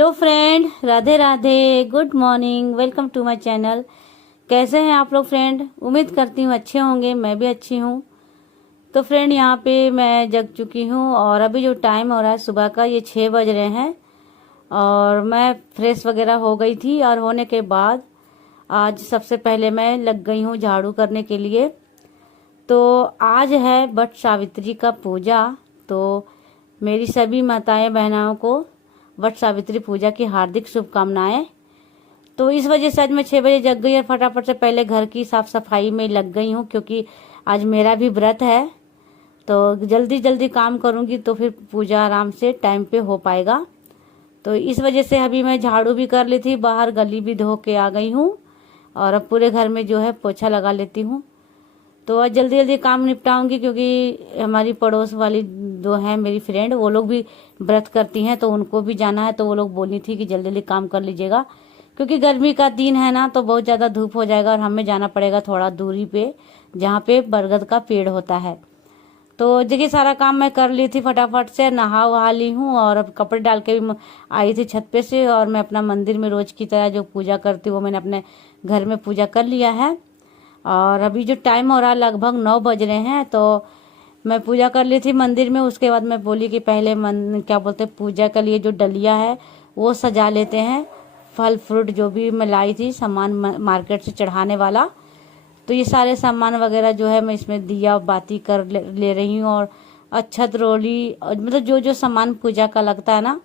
Hello friend, Radhe Radhe, good morning, welcome to my channel. कैसे हैं आप लोग फ्रेंड? उम्मीद करती हूँ अच्छे होंगे। मैं भी अच्छी हूँ। तो फ्रेंड, यहाँ पे मैं जग चुकी हूँ और अभी जो टाइम हो रहा है सुबह का, ये 6 बज रहे हैं और मैं फ्रेश वगैरह हो गई थी। और होने के बाद आज सबसे पहले मैं लग गई हूँ झाड़ू करने के लिए। तो आज है वट सावित्री का पूजा। तो मेरी सभी माताएं बहनों को वट सावित्री पूजा की हार्दिक शुभकामनाएं। तो इस वजह से आज मैं 6 बजे जग गई और फटाफट से पहले घर की साफ सफाई में लग गई हूँ, क्योंकि आज मेरा भी व्रत है। तो जल्दी जल्दी काम करूँगी तो फिर पूजा आराम से टाइम पे हो पाएगा। तो इस वजह से अभी मैं झाड़ू भी कर ली थी, बाहर गली भी धो के आ गई हूँ और अब पूरे घर में जो है पोछा लगा लेती हूँ। तो आज जल्दी जल्दी काम निपटाऊंगी, क्योंकि हमारी पड़ोस वाली जो है मेरी फ्रेंड, वो लोग भी व्रत करती हैं तो उनको भी जाना है। तो वो लोग बोली थी कि जल्दी जल्दी काम कर लीजिएगा, क्योंकि गर्मी का दिन है ना, तो बहुत ज़्यादा धूप हो जाएगा और हमें जाना पड़ेगा थोड़ा दूरी पे, जहाँ पे बरगद का पेड़ होता है। तो देखिए, सारा काम मैं कर ली थी, फटाफट से नहा वहा ली हूँ और अब कपड़े डाल के भी आई थी छत पे से। और मैं अपना मंदिर में रोज की तरह जो पूजा करती हूँ वो मैंने अपने घर में पूजा कर लिया है। और अभी जो टाइम हो रहा है लगभग 9 बज रहे हैं, तो मैं पूजा कर ली थी मंदिर में। उसके बाद मैं बोली कि पहले क्या बोलते हैं, पूजा के लिए जो डलिया है वो सजा लेते हैं। फल फ्रूट जो भी मैं लाई थी सामान मार्केट से चढ़ाने वाला, तो ये सारे सामान वगैरह जो है मैं इसमें दिया बाती कर ले रही हूँ। और अक्षत रोली मतलब जो जो सामान पूजा का लगता है ना,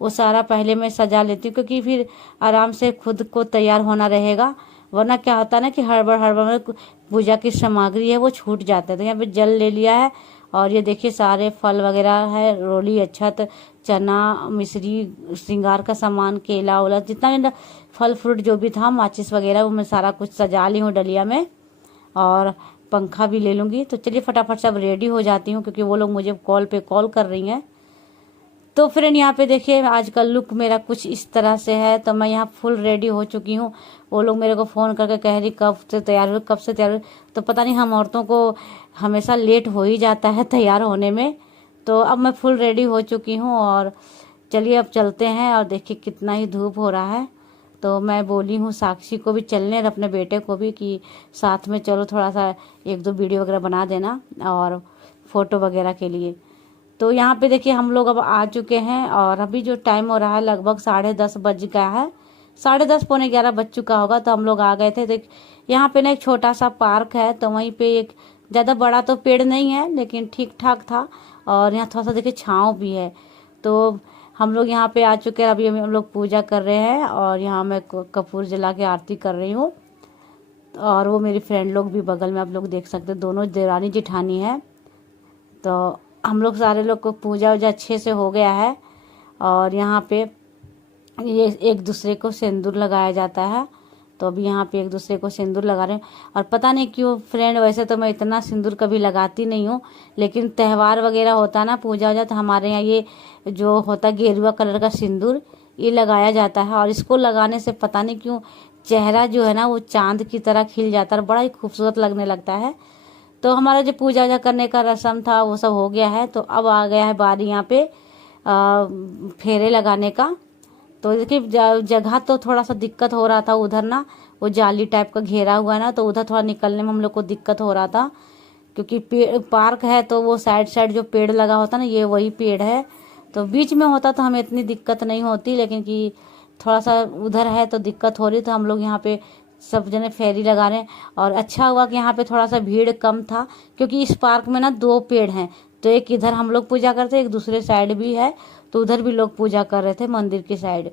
वो सारा पहले मैं सजा लेती हूँ, क्योंकि फिर आराम से खुद को तैयार होना रहेगा। वरना क्या होता है ना कि हड़बड़ हड़बड़ में पूजा की सामग्री है वो छूट जाता है। तो यहाँ पे जल ले लिया है और ये देखिए सारे फल वगैरह है, रोली, अक्षत, चना, मिश्री, श्रृंगार का सामान, केला वेला, जितना भी फल फ्रूट जो भी था, माचिस वगैरह, वो मैं सारा कुछ सजा ली हूँ डलिया में। और पंखा भी ले लूँगी। तो चलिए फटाफट से अब रेडी हो जाती हूँ, क्योंकि वो लोग मुझे कॉल पे कॉल कर रही हैं। तो फ्रेंड, यहाँ पे देखिए आज का लुक मेरा कुछ इस तरह से है। तो मैं यहाँ फुल रेडी हो चुकी हूँ। वो लोग मेरे को फ़ोन करके कह रही कब से तैयार हुई, कब से तैयार हुई। तो पता नहीं, हम औरतों को हमेशा लेट हो ही जाता है तैयार होने में। तो अब मैं फुल रेडी हो चुकी हूँ और चलिए अब चलते हैं। और देखिए कितना ही धूप हो रहा है। तो मैं बोली हूँ साक्षी को भी चलने और अपने बेटे को भी कि साथ में चलो, थोड़ा सा 1-2 वीडियो वगैरह बना देना और फ़ोटो वगैरह के लिए। तो यहाँ पे देखिए हम लोग अब आ चुके हैं और अभी जो टाइम हो रहा है लगभग 10:30 बज गया है, 10:30 पौने 11 बज चुका होगा। तो हम लोग आ गए थे। देख, यहाँ पे ना एक छोटा सा पार्क है, तो वहीं पे एक ज़्यादा बड़ा तो पेड़ नहीं है लेकिन ठीक ठाक था। और यहाँ थोड़ा सा देखिए छाँव भी है। तो हम लोग यहाँ पे आ चुके हैं। अभी हम लोग पूजा कर रहे हैं और यहाँ मैं कपूर जला के आरती कर रही हूँ। और वो मेरी फ्रेंड लोग भी बगल में आप लोग देख सकते हैं, दोनों देवरानी जेठानी है। तो हम लोग सारे लोग को पूजा वूजा अच्छे से हो गया है। और यहाँ पे ये एक दूसरे को सिंदूर लगाया जाता है। तो अभी यहाँ पे एक दूसरे को सिंदूर लगा रहे हैं। और पता नहीं क्यों फ्रेंड, वैसे तो मैं इतना सिंदूर कभी लगाती नहीं हूँ, लेकिन त्यौहार वगैरह होता है ना, पूजा वूजा, तो हमारे यहाँ ये जो होता है गेरुआ कलर का सिंदूर, ये लगाया जाता है। और इसको लगाने से पता नहीं क्यों चेहरा जो है ना वो चांद की तरह खिल जाता है और बड़ा ही खूबसूरत लगने लगता है। तो हमारा जो पूजा वूजा करने का रस्म था वो सब हो गया है। तो अब आ गया है बारी यहाँ पे फेरे लगाने का। तो देखिए जगह तो थोड़ा सा दिक्कत हो रहा था उधर ना, वो जाली टाइप का घेरा हुआ है ना, तो उधर थोड़ा निकलने में हम लोग को दिक्कत हो रहा था, क्योंकि पार्क है तो वो साइड साइड जो पेड़ लगा होता ना, ये वही पेड़ है। तो बीच में होता तो हमें इतनी दिक्कत नहीं होती, लेकिन कि थोड़ा सा उधर है तो दिक्कत हो रही। तो हम लोग यहाँ पे सब जने फेरी लगा रहे हैं। और अच्छा हुआ कि यहाँ पे थोड़ा सा भीड़ कम था, क्योंकि इस पार्क में ना 2 पेड़ हैं। तो एक इधर हम लोग पूजा करते, एक दूसरे साइड भी है, तो उधर भी लोग पूजा कर रहे थे मंदिर की साइड।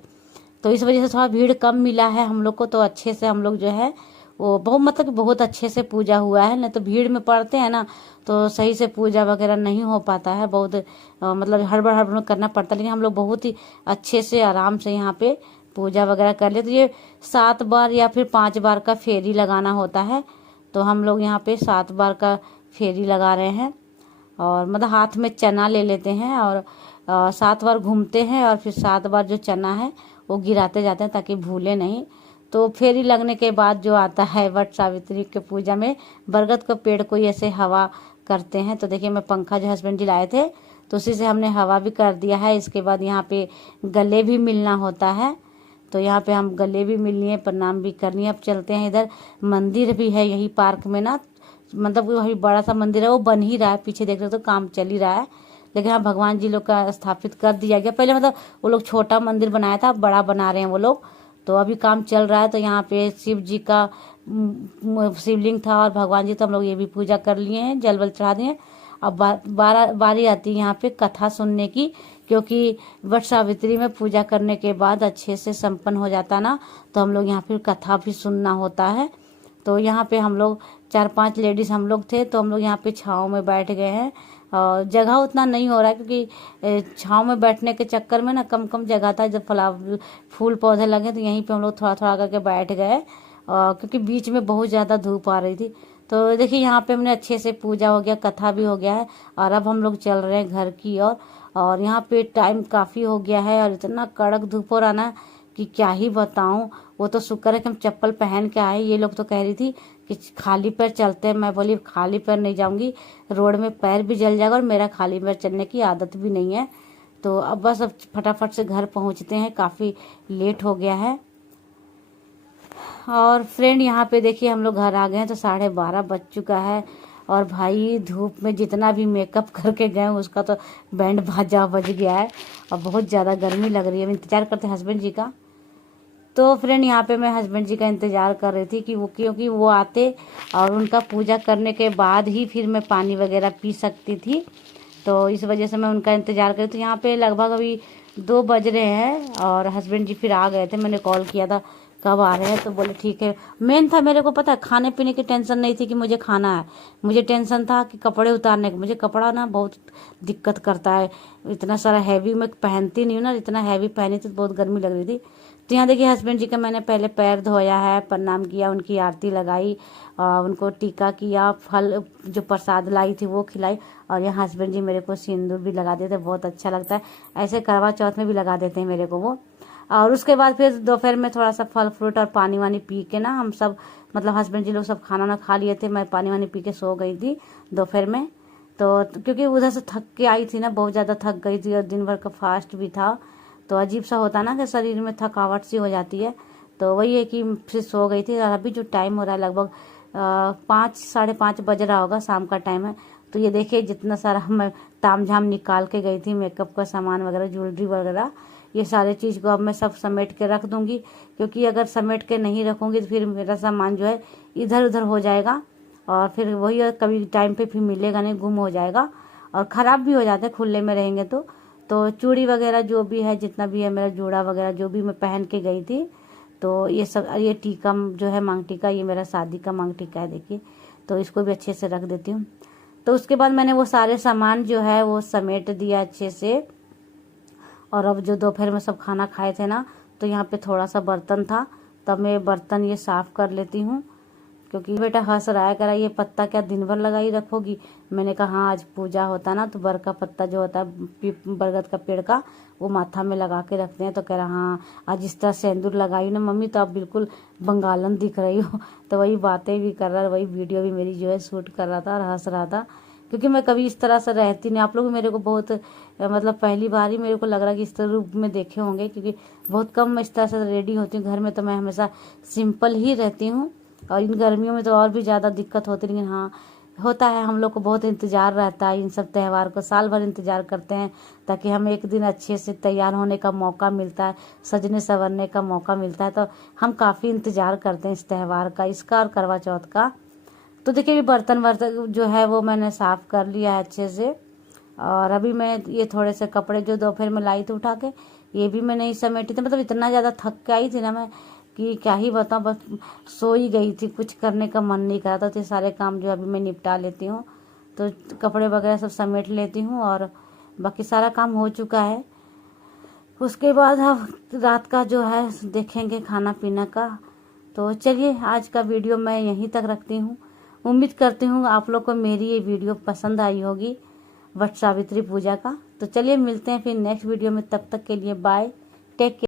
तो इस वजह से थोड़ा भीड़ कम मिला है हम लोग को। तो अच्छे से हम लोग जो है वो बहुत अच्छे से पूजा हुआ है। नहीं तो भीड़ में पड़ते हैं ना, तो सही से पूजा वगैरह नहीं हो पाता है, बहुत मतलब हड़बड़ हड़बड़ करना पड़ता है। लेकिन हम लोग बहुत ही अच्छे से आराम से यहाँ पे पूजा वगैरह कर ले। तो ये 7 बार या फिर 5 बार का फेरी लगाना होता है। तो हम लोग यहाँ पे 7 बार का फेरी लगा रहे हैं। और मतलब हाथ में चना ले लेते हैं और 7 बार घूमते हैं और फिर 7 बार जो चना है वो गिराते जाते हैं ताकि भूले नहीं। तो फेरी लगने के बाद जो आता है वट सावित्री के पूजा में बरगद के पेड़ को ऐसे हवा करते हैं। तो देखिए मैं पंखा जो हस्बैंड जी लाए थे तो उसी से हमने हवा भी कर दिया है। इसके बाद यहाँ पे गले भी मिलना होता है, तो यहाँ पे हम गले भी मिलनी है, प्रणाम भी करनी है। अब चलते हैं, इधर मंदिर भी है यही पार्क में ना, मतलब वही बड़ा सा मंदिर है, वो बन ही रहा है, पीछे देख रहे हो तो काम चल ही रहा है। लेकिन हाँ, भगवान जी लोग का स्थापित कर दिया गया। पहले मतलब वो लोग छोटा मंदिर बनाया था, अब बड़ा बना रहे हैं वो लोग, तो अभी काम चल रहा है। तो यहाँ पे शिव जी का शिवलिंग था और भगवान जी, तो हम लोग ये भी पूजा कर लिए हैं, जल वल चढ़ा दिए। अब बारी आती है यहाँ पे कथा सुनने की, क्योंकि वट सावित्री में पूजा करने के बाद अच्छे से संपन्न हो जाता ना, तो हम लोग यहाँ फिर कथा भी सुनना होता है। तो यहाँ पे हम लोग 4-5 लेडीज हम लोग थे, तो हम लोग यहाँ पे छाँव में बैठ गए हैं। और जगह उतना नहीं हो रहा है, क्योंकि छाँव में बैठने के चक्कर में ना कम कम जगह था। जब फूल पौधे लगे तो यहीं पे हम लोग थोड़ा थोड़ा करके बैठ गए, क्योंकि बीच में बहुत ज़्यादा धूप आ रही थी। तो देखिए यहाँ पे हमने अच्छे से पूजा हो गया, कथा भी हो गया है, और अब हम लोग चल रहे हैं घर की ओर। और यहाँ पे टाइम काफ़ी हो गया है और इतना कड़क धूप हो रहा ना कि क्या ही बताऊं। वो तो शुक्र है कि हम चप्पल पहन के आए। ये लोग तो कह रही थी कि खाली पैर चलते हैं, मैं बोली खाली पैर नहीं जाऊंगी, रोड में पैर भी जल जाएगा और मेरा खाली पैर चलने की आदत भी नहीं है। तो अब बस अब फटाफट से घर पहुंचते हैं, काफ़ी लेट हो गया है। और फ्रेंड यहाँ पे देखिए हम लोग घर आ गए हैं, तो 12:30 बज चुका है। और भाई धूप में जितना भी मेकअप करके गए उसका तो बैंड बाजा बज गया है, और बहुत ज़्यादा गर्मी लग रही है। इंतज़ार करते हैं हस्बैंड जी का। तो फ्रेंड यहाँ पे मैं हस्बैंड जी का इंतज़ार कर रही थी कि क्योंकि वो आते और उनका पूजा करने के बाद ही फिर मैं पानी वगैरह पी सकती थी, तो इस वजह से मैं उनका इंतज़ार कर रही थी। यहाँ पे लगभग अभी 2 बज रहे हैं और हस्बैंड जी फिर आ गए थे। मैंने कॉल किया था कब आ रहे हैं, तो बोले ठीक है। मेन था मेरे को पता है, खाने पीने की टेंशन नहीं थी कि मुझे खाना है, मुझे टेंशन था कि कपड़े उतारने का। मुझे कपड़ा ना बहुत दिक्कत करता है, इतना सारा हैवी मैं पहनती नहीं हूँ ना, इतना हैवी पहनी थी तो बहुत गर्मी लग रही थी। तो यहाँ देखिए हस्बैंड जी का मैंने पहले पैर धोया है, प्रणाम किया, उनकी आरती लगाई, उनको टीका किया, फल जो प्रसाद लाई थी वो खिलाई। और यहाँ हस्बैंड जी मेरे को सिंदूर भी लगा देते, बहुत अच्छा लगता है। ऐसे करवा चौथ में भी लगा देते हैं मेरे को वो। और उसके बाद फिर दोपहर में थोड़ा सा फल फ्रूट और पानी वानी पी के ना, हम सब मतलब हस्बैंड जी लोग सब खाना ना खा लिए थे, मैं पानी वानी पी के सो गई थी दोपहर में। तो क्योंकि उधर से थक के आई थी ना, बहुत ज़्यादा थक गई थी और दिन भर का फास्ट भी था, तो अजीब सा होता ना कि शरीर में थकावट सी हो जाती है। तो वही है कि फिर सो गई थी। और अभी जो टाइम हो रहा है लगभग 5 साढ़े 5 बज रहा होगा, शाम का टाइम है। तो ये देखिए जितना सारा मैं ताम झाम निकाल के गई थी, मेकअप का सामान वगैरह, ज्वेलरी वगैरह, ये सारे चीज़ को अब मैं सब समेट के रख दूंगी, क्योंकि अगर समेट के नहीं रखूंगी तो फिर मेरा सामान जो है इधर उधर हो जाएगा, और फिर वही कभी टाइम पे फिर मिलेगा नहीं, गुम हो जाएगा और ख़राब भी हो जाता है खुले में रहेंगे तो चूड़ी वगैरह जो भी है, जितना भी है मेरा जोड़ा वगैरह जो भी मैं पहन के गई थी, तो ये सब, ये टीका जो है मांग टीका, ये मेरा शादी का मांग टीका है देखिए, तो इसको भी अच्छे से रख देती हूँ। तो उसके बाद मैंने वो सारे सामान जो है वो समेट दिया अच्छे से। और अब जो दोपहर में सब खाना खाए थे ना, तो यहाँ पे थोड़ा सा बर्तन था, तब मैं बर्तन ये साफ़ कर लेती हूँ। क्योंकि बेटा हंस रहा है, कह रहा ये पत्ता क्या दिन भर लगाई रखोगी। मैंने कहा हाँ, आज पूजा होता ना तो बर का पत्ता जो होता है बरगद का पेड़ का, वो माथा में लगा के रखते हैं। तो कह रहा हाँ, आज इस तरह सिंदूर लगाई ना मम्मी, तो आप बिल्कुल बंगालन दिख रही हो। तो वही बातें भी कर रहा, वही वीडियो भी मेरी जो है शूट कर रहा था और हंस रहा था, क्योंकि मैं कभी इस तरह से रहती नहीं। आप लोग मेरे को बहुत मतलब पहली बार ही मेरे को लग रहा है कि इस तरह रूप में देखे होंगे, क्योंकि बहुत कम मैं इस तरह से रेडी होती हूँ। घर में तो मैं हमेशा सिंपल ही रहती हूँ, और इन गर्मियों में तो और भी ज़्यादा दिक्कत होती है। लेकिन हाँ, होता है, हम लोग को बहुत इंतज़ार रहता है इन सब त्यौहार को, साल भर इंतज़ार करते हैं, ताकि हमें एक दिन अच्छे से तैयार होने का मौका मिलता है, सजने संवरने का मौका मिलता है। तो हम काफ़ी इंतज़ार करते हैं इस त्यौहार का, इसका और करवा चौथ का। तो देखिए बर्तन वर्तन जो है वो मैंने साफ़ कर लिया है अच्छे से। और अभी मैं ये थोड़े से कपड़े जो दोपहर में लाई थी उठा के, ये भी मैं नहीं समेटी थी। मतलब इतना ज़्यादा थक के आई थी ना मैं कि क्या ही बताऊँ, बस सो ही गई थी, कुछ करने का मन नहीं कर रहा था। तो ये सारे काम जो अभी मैं निपटा लेती हूँ, तो कपड़े वगैरह सब समेट लेती हूँ और बाकी सारा काम हो चुका है। उसके बाद अब रात का जो है देखेंगे खाना पीना का। तो चलिए आज का वीडियो मैं यहीं तक रखती हूँ। उम्मीद करती हूँ आप लोग को मेरी ये वीडियो पसंद आई होगी वट सावित्री पूजा का। तो चलिए मिलते हैं फिर नेक्स्ट वीडियो में, तब तक के लिए बाय, टेक केयर।